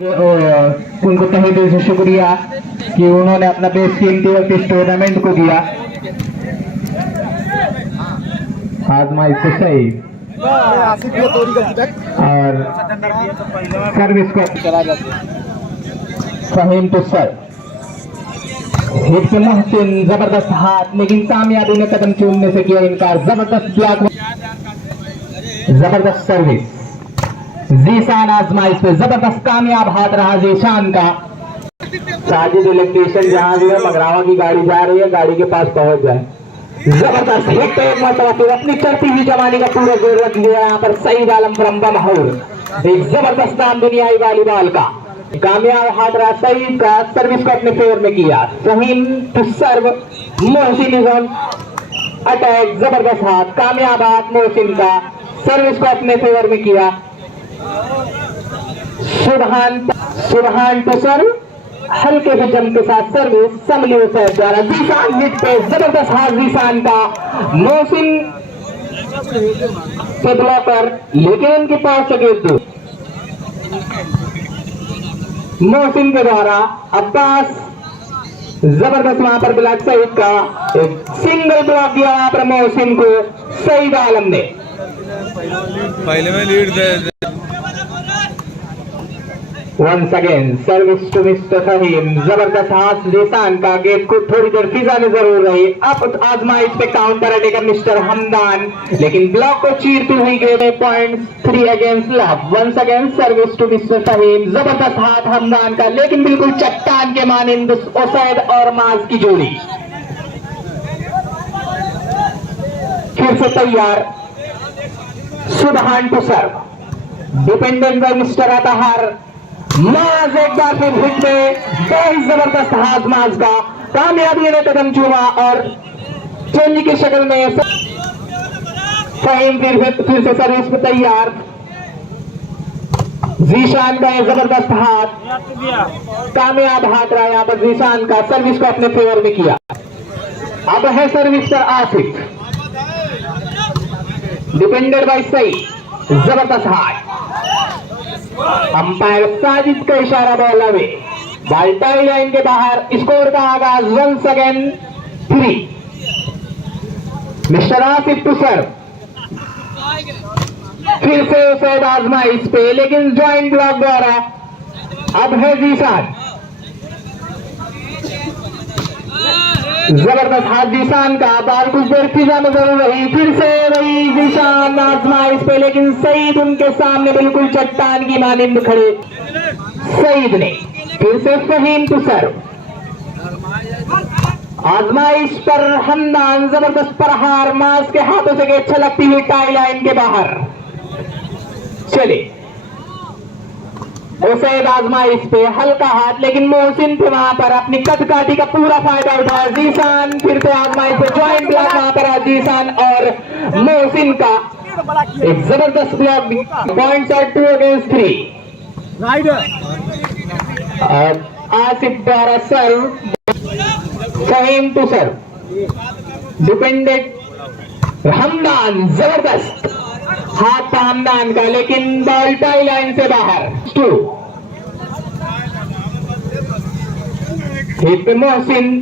उनको तहे दिल से शुक्रिया कि उन्होंने अपना बेशकीमती वक्त इस टूर्नामेंट को दिया। आजमाइश को सही और सर्विस को फहीम तो सर हिट पे मोहसिन, जबरदस्त हाथ, लेकिन कामयाबी ने कदम चूमने से किया इनकार। जबरदस्त ब्लॉक, जबरदस्त सर्विस। जीशान आजमाइश पे जबरदस्त कामयाब हाथ रहा जीशान का। साजिद इलेक्ट्रीशियन जहां भी है मगरावा की गाड़ी जा रही है, गाड़ी के पास पहुंच जाए। जबरदस्त हिट पे एक मरतबा फिर अपनी चढ़ती हुई जवानी का पूरा जोर रख लिया यहाँ पर सईद आलम फ्रॉम बमहौर। एक जबरदस्त नाम दुनियाई वॉलीबॉल का। कामयाब हाथ रहा सईद का, सर्विस को अपने फेवर में किया। Faheem to serve, Mohsin is on attack. जबरदस्त हाथ, कामयाब हाथ मोहसिन का, सर्विस को अपने फेवर में किया। सुबहान टू सर्व, हल्के से जम के साथ सर्विस समली हुसैन द्वारा। जीशान हिट पे जबरदस्त हाथ जीशान का, मोहसिन के ब्लॉकर, लेकिन उनके पास सके मोहसिन के द्वारा अब्बास। जबरदस्त वहां पर ब्लॉक सईद का, एक सिंगल ब्लॉक दिया वहां पर मोहसिन को सईद आलम ने। पहले में लीड दे। Once again service to mister Faheem. जबरदस्त हाथ जीशान का, गेट को थोड़ी देर फिजा में जरूर रही। अब आजमाइश पे काउंटर अटैकर मिस्टर हमदान, लेकिन ब्लॉक को चीरती हुई गए। Point 3 against love. Once again service to mister Faheem. जबरदस्त हाथ हमदान का, लेकिन बिल्कुल चट्टान के मानिंद ओसैद और माज की जोड़ी। फिर से तैयार, Subhan to serve, dependent by mister Athar. Maaz एक बार फिर हिट में, बहुत जबरदस्त हाथ माज का, कामयाबी ने कदम चूमा और चेंज की शक्ल में फहीम फिर से सर्विस में तैयार। जीशान का ये जबरदस्त हाथ, कामयाब हाथ रहा यहाँ पर जीशान का, सर्विस को अपने फेवर में किया। अब है सर्विस पर आसिफ, डिपेंडेड बाय सईद। जबरदस्त हाथ, अंपायर साजिद का इशारा ball away, ball tie line के बाहर। स्कोर का आगाज once again 3। Mister Asif to serve, फिर से सैद आजमाइश पे, लेकिन ज्वाइंट ब्लॉक द्वारा। अब है जीशान, जबरदस्त हाथ जीशान का, बाल कुछ देर फिजा में जरूर रही। फिर से वही जीशान आजमाइश पे, लेकिन सईद उनके सामने बिल्कुल चट्टान की मानिंद खड़े। सईद ने फिर से फहीम टू सर्व। आजमाइश पर हमदान, जबरदस्त प्रहार, मास के हाथों से गेट छलकती हुई टाई लाइन के बाहर। चले ओसैद आजमाइश पे, हल्का हाथ, लेकिन मोहसिन थे वहां पर, अपनी कदकाठी का पूरा फायदा उठाया। जीशान फिर से आजमाइश पे, ज्वाइंट ब्लॉक वहां पर जीशान और मोहसिन का, एक जबरदस्त block. Points are 2 against 3। Asif द्वारा serve, Faheem to serve, dependent Hamdan. जबरदस्त हाथ था हमदान का, लेकिन बॉल टाई लाइन से बाहर। 2 हिट पे मोहसिन,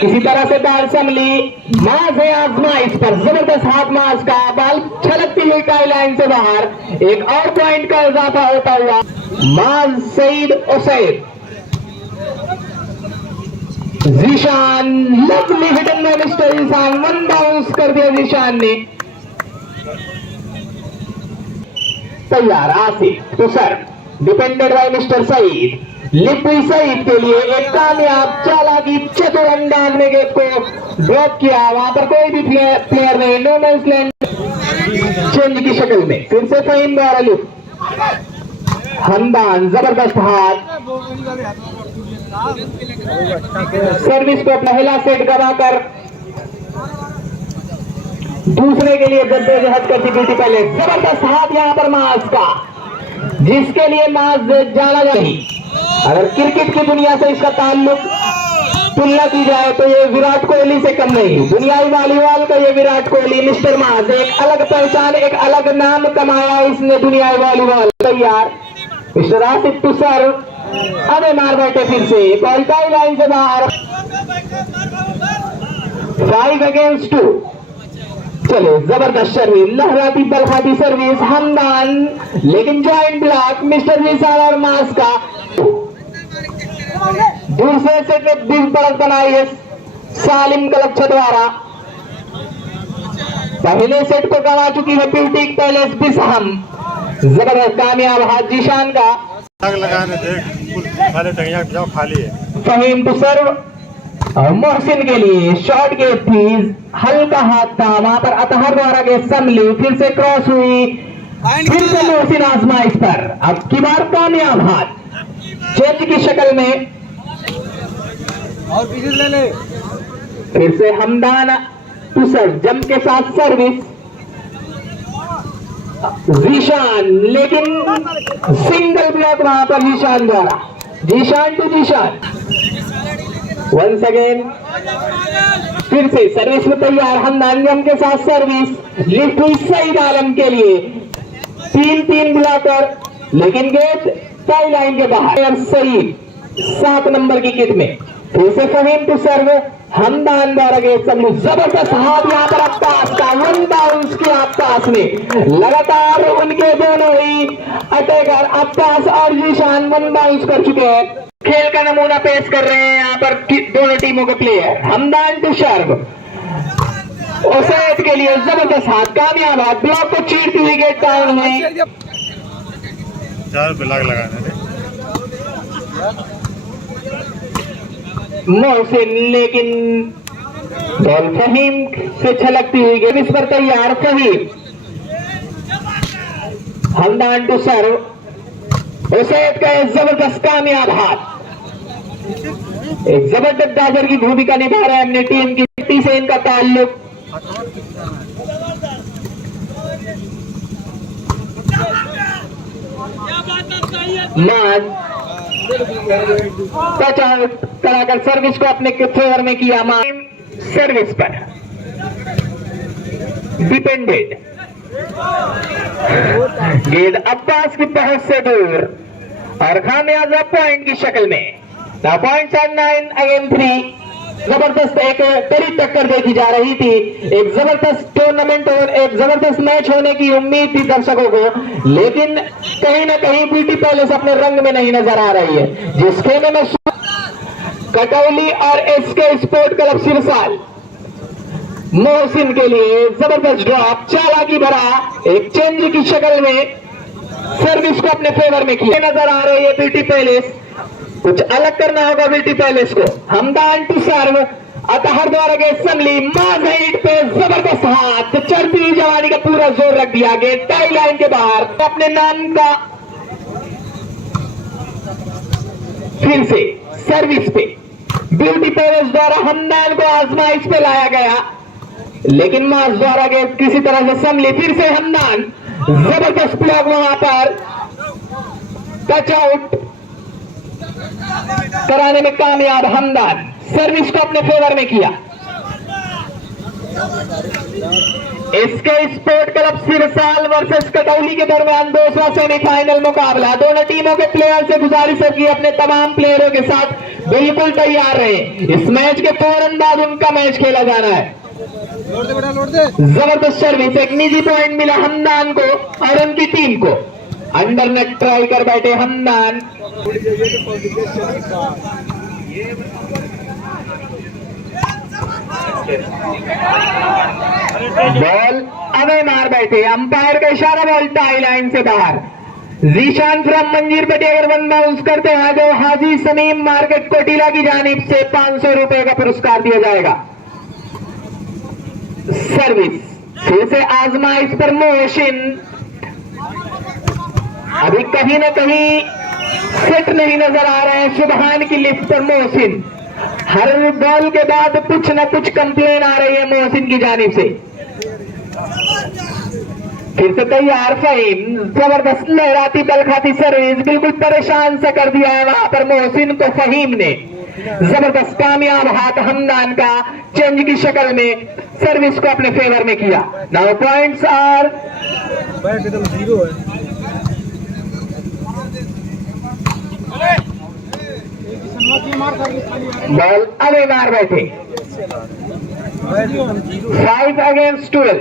किसी तरह से बॉल संभली। माज है आजमाइश पर, जबरदस्त हाथ माज का, बॉल छलकती हुई टाई लाइन से बाहर। एक और पॉइंट का इजाफा होता हुआ। माज सईद ओसैद। जीशान, लवली हिटन में मिस्टर जीशान, 1 बाउंस कर दिया जीशान ने। तैयार Asif to serve, depended by mister Saeed. लिपी सईद के लिए एक कामयाब चालाकी चतुर अंदाज में गेट को ड्रॉप किया। वहां पर कोई भी प्लेयर नहीं, नो मैंस लैंड चेंज की शक्ल में। फिर से फहीम द्वारा लिप, हमदान, जबरदस्त हाथ, सर्विस को पहला सेट गवाकर दूसरे के लिए जद्दोजहद करती थी पहले। जबरदस्त हाथ यहां पर माज का, जिसके लिए माज जाना नहीं। अगर क्रिकेट की दुनिया से इसका ताल्लुक तुलना की जाए तो ये विराट कोहली से कम नहीं। दुनियाई वॉलीबॉल का ये विराट कोहली मिस्टर माज, एक अलग पहचान, एक अलग नाम कमाया इसने दुनियाई वॉलीबॉल। तैयार मिस्टर आसिफ टू सर्व, अबे मार बैठे फिर से, बॉल टाई लाइन से बाहर। 5 अगेंस्ट 2। चले जबरदस्त सर्विस, लहराती बलखाती सर्विस हमदान, लेकिन जॉइंट ब्लॉक मिस्टर विशाल और मास का। दूसरे सेट में 20 बढ़त बनाई है सालिम क्लब छतवारा। पहले सेट को गंवा चुकी है ब्यूटी पैलेस बिसहम। जबरदस्त कामयाब हाथ जीशान का। लगाने देख खाली है। फहीम टू सर्व और मोहसिन के लिए शॉर्ट गेट थी, हल्का हाथ था वहां पर, अतहर द्वारा गेट संभली, फिर से क्रॉस हुई, फिर से मोहसिन आजमाइश पर, अब की बार कामयाब हाथ चेंज की शक्ल में, और पीछे ले ले। फिर से हमदान टू सर्व, जम के साथ सर्विस जीशान, लेकिन सिंगल ब्लॉक वहां पर जीशान द्वारा। Zeeshan to Zeeshan, once again फिर से सर्विस में तैयार हमदान, जम के साथ सर्विस लिफ्ट हुई सईद आलम के लिए। 3-3 ब्लॉकर, लेकिन गेट टाई लाइन के बाहर। सईद 7 नंबर की किट में, फिर से फहीम टू सर्व, हमदान द्वारा गेट संभली, जबरदस्त हाथ यहाँ पर अब्बास का, 1 बाउंस के अब्बास में, लगातार उनके दोनों ही अटैकर अब्बास और जीशान 1 बाउंस कर चुके हैं। खेल का नमूना पेश कर रहे हैं यहाँ पर दोनों टीमों के प्लेयर। हमदान टू सर्व, ओसैद के लिए जबरदस्त हाथ, कामयाब हाथ, ब्लॉक को चीरती हुई गेट डाउन हुई। 4 ब्लॉक लगाने मोहसिन, लेकिन बॉल फहीम से छलकती हुई गेम इस पर तैयार। फहीम, हमदान टू सर्व, ओसैद का एक जबरदस्त कामयाब हाथ, एक जबरदस्त डाजर की भूमिका निभा रहे हैं अपनी टीम की, मिट्टी से इनका ताल्लुक। माज कराकर सर्विस को अपने फेवर में किया, सर्विस पर डिपेंडेड, गेंद अब्बास की पहुंच से दूर और खामियाजा पॉइंट की शक्ल में। Now points are 9 again 3। जबरदस्त एक कड़ी टक्कर देखी जा रही थी, एक जबरदस्त टूर्नामेंट और एक जबरदस्त मैच होने की उम्मीद थी दर्शकों को, लेकिन कहीं ना कहीं ब्यूटी पैलेस अपने रंग में नहीं नजर आ रही है। जिस खेमे में कटौली और एसके स्पोर्ट क्लब सिरसाल, मोहसिन के लिए जबरदस्त ड्रॉप, चालाकी भरा एक चेंज की शक्ल में सर्विस को अपने फेवर में किया नजर आ रही है ब्यूटी पैलेस। कुछ अलग करना होगा ब्यूटी पैलेस को। हमदान टू सर्व, अतहर द्वारा गेट संभली, माज़ीद पे जबरदस्त हाथ, चढ़ती हुई जवानी का पूरा जोर रख दिया, गेट टाई लाइन के बाहर अपने नाम का। फिर से सर्विस पे ब्यूटी पैलेस द्वारा हमदान को आजमाइश पे लाया गया, लेकिन माज द्वारा गेट किसी तरह से संभली। फिर से हमदान, जबरदस्त ब्लॉक वहां पर, टच आउट कराने में कामयाब हमदान, सर्विस को अपने फेवर में किया। इसके स्पोर्ट क्लब सिरसाल वर्सेस कटौली के दरमियान दूसरा सेमीफाइनल मुकाबला। दोनों टीमों के प्लेयर से गुजारिश है कि अपने तमाम प्लेयरों के साथ बिल्कुल तैयार रहे। इस मैच के फौरन बाद उनका मैच खेला जाना है। जबरदस्त सर्विस, एक निजी पॉइंट मिला हमदान को और उनकी टीम को। अंडर नेट ट्राई कर बैठे हमदान, बॉल अवे मार बैठे, अंपायर का इशारा, बॉल टाई लाइन से बाहर। जीशान फ्रॉम मंजीरपेटी अगर 1 बाउंस करते हैं तो हाजी समीम मार्केट कोटिला की जानिब से 500 रुपए का पुरस्कार दिया जाएगा। सर्विस फिर से आजमाइश पर मोहसिन, अभी कहीं ना कहीं सेट नहीं नजर आ रहे हैं सुबहान की लिफ्ट पर मोहसिन। हर बॉल के बाद कुछ न कुछ कंप्लेन आ रही है मोहसिन की जानिब से। फिर से तैयार फहीम, जबरदस्त लहराती बलखाती सर्विस, बिल्कुल परेशान सा कर दिया है वहां पर मोहसिन को फहीम ने। जबरदस्त कामयाब हाथ हमदान का, चेंज की शक्ल में सर्विस को अपने फेवर में किया। नाउ पॉइंट्स आर 0 है। बॉल अवे मार बैठे 5 अगेंस्ट 12।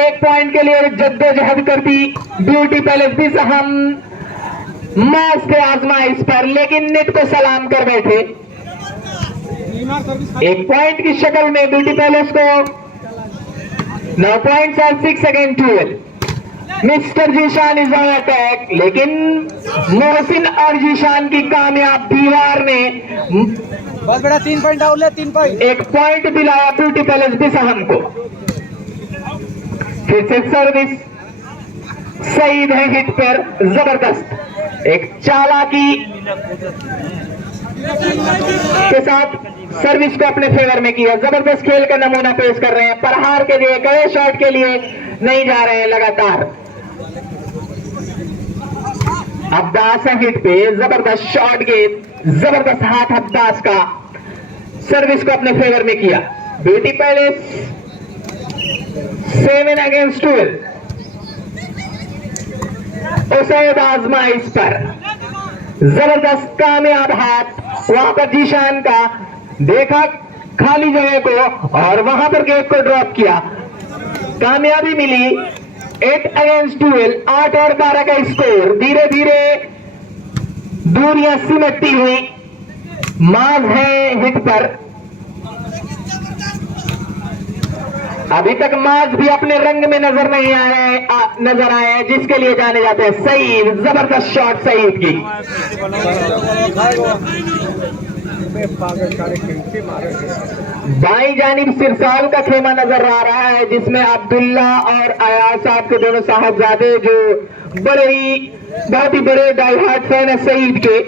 एक पॉइंट के लिए जद्दोजहद करती ब्यूटी पैलेस भी हम मैच थे आजमाइश पर, लेकिन नेट को सलाम कर बैठे। एक पॉइंट की शक्ल में ब्यूटी पैलेस को 9 पॉइंट्स और 6 against 12। Mister Zeeshan is on attack, लेकिन मोहसिन और जीशान की कामयाब दीवार ने बस बेटा 3 पॉइंट आउट ले, 3 पॉइंट। एक पॉइंट दिलाया ब्यूटी पैलेस बिसहम को। फिर से सर्विस सईद है हिट पर, जबरदस्त एक चालाकी के साथ सर्विस को अपने फेवर में किया। जबरदस्त खेल का नमूना पेश कर रहे हैं। प्रहार के लिए कड़े शॉट के लिए नहीं जा रहे हैं लगातार। अब्बास है हिट पे, जबरदस्त शॉट गेंद, जबरदस्त हाथ अब्बास का, सर्विस को अपने फेवर में किया। Beauty palace 7 against 12। उसैद आजमाइश पर जबरदस्त कामयाब हाथ वहां पर जीशान का, देखा खाली जगह को और वहां पर गेंद को ड्रॉप किया, कामयाबी मिली। 8 अगेंस्ट 12, 8 और 12 का स्कोर। धीरे धीरे दूरियां सिमटती हुई। माज है हिट पर, अभी तक माज भी अपने रंग में नजर नहीं नजर आए हैं, जिसके लिए जाने जाते हैं सईद। जबरदस्त शॉट सईद की। बाई जानिब सिरसाल का खेमा नजर आ रहा है, जिसमें अब्दुल्ला और अयाज साहब के दोनों साहबजादे जो बहुत ही बड़े डाइहार्ट फैन है सईद के,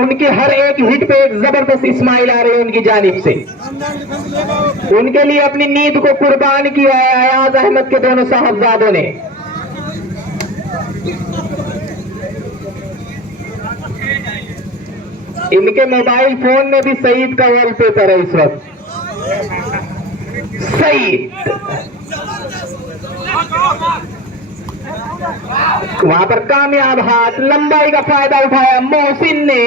उनके हर एक हिट पे एक जबरदस्त इस्माइल आ रही है उनकी जानिब से। उनके लिए अपनी नींद को कुर्बान किया है अयाज अहमद के दोनों साहबजादों ने। इनके मोबाइल फोन में भी सईद का वॉलपेपर है इस वक्त। सईद वहां पर कामयाब हाथ, लंबाई का फायदा उठाया मोहसिन ने।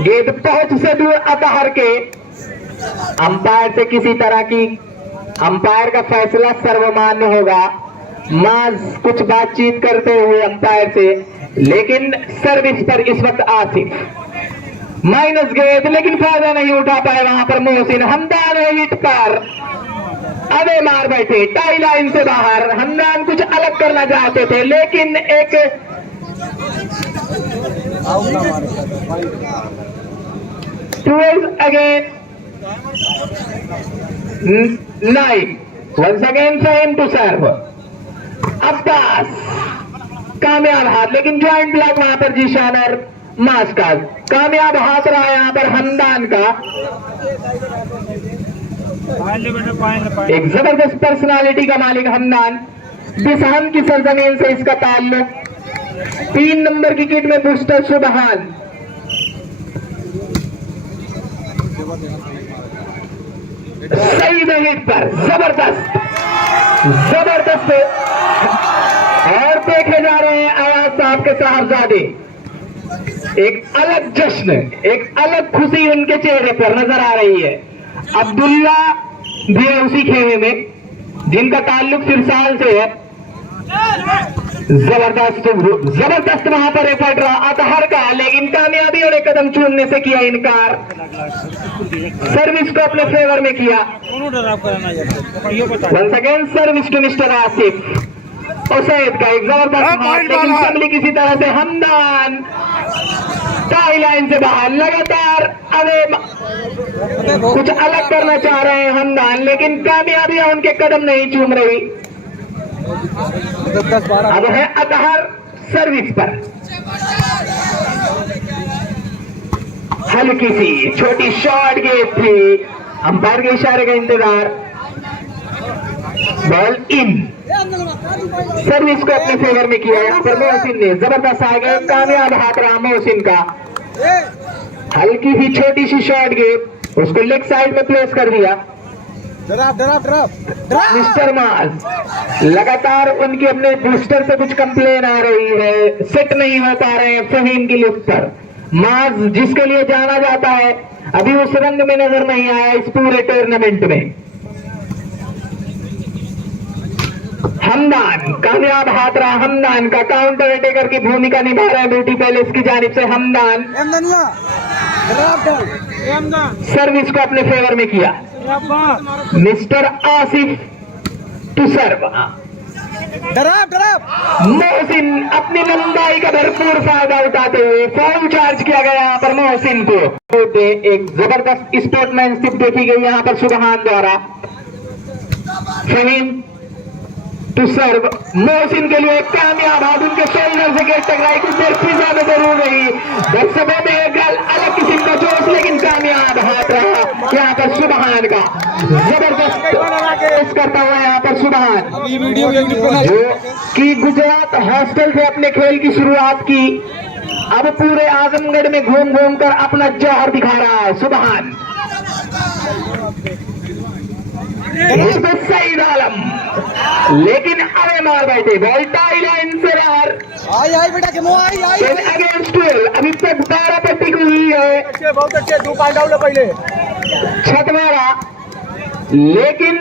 गेंद पहुंच से दूर अतहर के, अंपायर से किसी तरह की, अंपायर का फैसला सर्वमान्य होगा। माज कुछ बातचीत करते हुए अंपायर से, लेकिन सर्विस पर इस वक्त आसिफ। माइनस गेंद, लेकिन फायदा नहीं उठा पाए वहां पर मोहसिन। हमदान है हिट पर, अबे मार बैठे टाई लाइन से बाहर। हमदान कुछ अलग करना चाहते थे, लेकिन एक 12 again 9। Once again Faheem to serve. Abbas कामयाब हाथ, लेकिन जॉइंट ब्लॉक वहां पर जीशान और मास का कामयाब हाथ रहा यहां पर हमदान का। एक जबरदस्त पर्सनालिटी का मालिक हमदान, बिसहम की सरजमीन से इसका ताल्लुक। 3 नंबर की किट में बुस्टर सुबहान। सईद हिट पर जबरदस्त जबरदस्त, और देखे जा रहे हैं अयाज साहब के साहबजादे। एक अलग जश्न, एक अलग खुशी उनके चेहरे पर नजर आ रही है। अब्दुल्ला भी है उसी खेमे में, जिनका ताल्लुक सिरसाल से है। जबरदस्त वहां पर एफर्ट रहा अतहर का, लेकिन कामयाबी और एक कदम चूमने से किया इनकार। सर्विस को अपने फेवर में किया। Once again service to mister Asif. Usaid का एक जबरदस्त हाथ, लेकिन संभली किसी तरह से। हमदान टाई लाइन से बाहर, लगातार अबे कुछ अलग करना चाह रहे हैं हमदान, लेकिन कामयाबियां उनके कदम नहीं चूम रही। अब है अतहर सर्विस पर, हल्की सी छोटी शॉर्ट गेंद थी, अंपायर के इशारे का इंतजार। Ball in. सर्विस को अपने फेवर में किया यहाँ पर मोहसिन ने। जबरदस्त आ गए, कामयाब हाथ रहा मोहसिन का। हल्की सी छोटी सी शॉर्ट गेंद, उसको लेग साइड में प्लेस कर दिया। ड्रॉप मिस्टर माज लगातार उनके अपने बूस्टर से कुछ कंप्लेन आ रही है, सेट नहीं हो पा रहे हैं फहीम की लिफ्ट पर। माज जिसके लिए जाना जाता है अभी उस रंग में नजर नहीं आया इस पूरे टूर्नामेंट में। हमदान कामयाब हाथ रहा, हमदान का काउंटर अटैकर की भूमिका निभा रहे हैं ब्यूटी पैलेस की जानिब से। हमदान सर्विस को अपने फेवर में किया। Mister Asif to serve. Mohsin अपनी लंबाई का भरपूर फायदा उठाते हुए फाउल चार्ज किया गया यहाँ पर मोहसिन को। एक जबरदस्त स्पोर्टमैनशिप देखी गई यहाँ पर सुबहान द्वारा। Faheem to serve. मोहसिन के लिए कामयाब हाथ उनके शोल्डर से गेट टकराई, कुछ देर फिजा में जरूर रही। दर्शकों में एक अलग किस्म का जोश, लेकिन कामयाब हाथ रहा यहाँ पर सुबहान का। जबरदस्त करता हुआ यहाँ पर सुबहान जो कि गुजरात हॉस्टल से अपने खेल की शुरुआत की, अब पूरे आजमगढ़ में घूम घूम कर अपना जौहर दिखा रहा है सुबहान। सईद आलम लेकिन अरे मार बैठे, बॉल टाई लाइन से बाहर। आई बेटा के आई अगेंस्ट 12 अभी तक 12 पर टिकी हुई है। बहुत अच्छे 2 पॉइंट आउट पहले छतवारा, लेकिन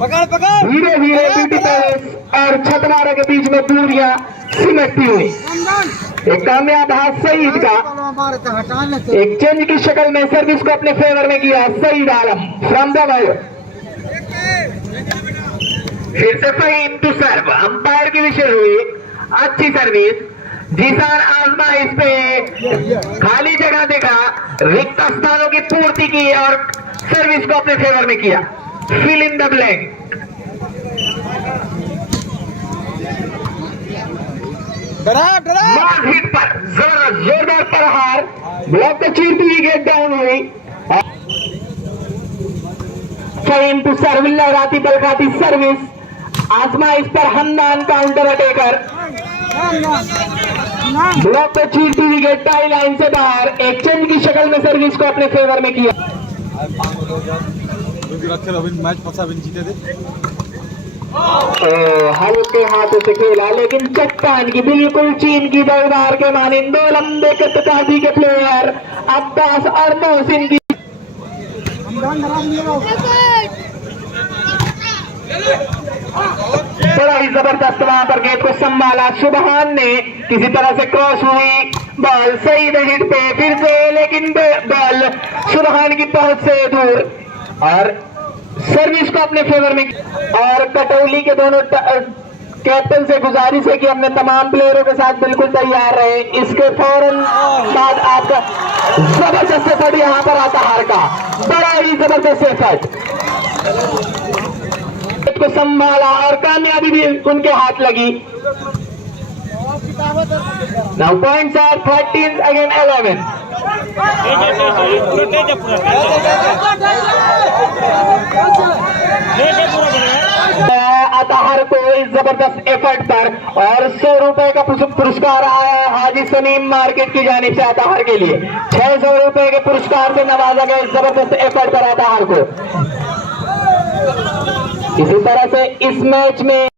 पकड़ धीरे धीरे ब्यूटी पैलेस और छतवारा के बीच में दूरियां सिमटती हुई। एक कामयाब हाथ सईद का, एक चेंज की शक्ल में सर्विस को अपने फेवर में किया सईद आलम फ्रॉम द वायर। फिर से फहीम टू सर्व। अंपायर की विषय हुई अच्छी सर्विस। जीसान आजमा इस पे खाली जगह देखा, रिक्त स्थानों की पूर्ति की और सर्विस को अपने फेवर में किया। Fill in the blank. मार हिट पर जोरदार प्रहार, ब्लॉक को चीरती हुई गेट डाउन हुई। फहीम टू सर्व लहराती बलखाती सर्विस। आजमा इस पर हमदान काउंटर अटैकर, ब्लॉक को चीरती हुई गेट टाई लाइन से बाहर। एक चेंज की शक्ल में सर्विस को अपने फेवर में किया। हल्के हाथों से खेला, लेकिन चट्टान की बिल्कुल चीन की दरबार के मानिंद दो लंबे कतकाजी के प्लेयर अब्बास और मोहसिन की बड़ा ही जबरदस्त वहां पर गेट को संभाला सुबहान ने। किसी तरह से क्रॉस हुई बॉल सईद हिट पे फिर से, लेकिन बॉल सुबहान की पहुंच से दूर और सर्विस को अपने फेवर में। और कटौली के दोनों कैप्टन से गुजारिश है कि अपने तमाम प्लेयरों के साथ बिल्कुल तैयार रहे। इसके फौरन बाद आपका जबरदस्त एफर्ट यहाँ पर आता हार का, बड़ा ही जबरदस्त एफर्ट को संभाला और कामयाबी भी उनके हाथ लगी। Now points are 13 again 11। Athar को इस जबरदस्त एफर्ट पर और 100 रुपए का पुरस्कार आया है हाजी सलीम मार्केट की जानिब से अतहर के लिए। 600 रुपए के पुरस्कार से नवाजा गया इस जबरदस्त एफर्ट पर अतहर को। इसी तरह से इस मैच में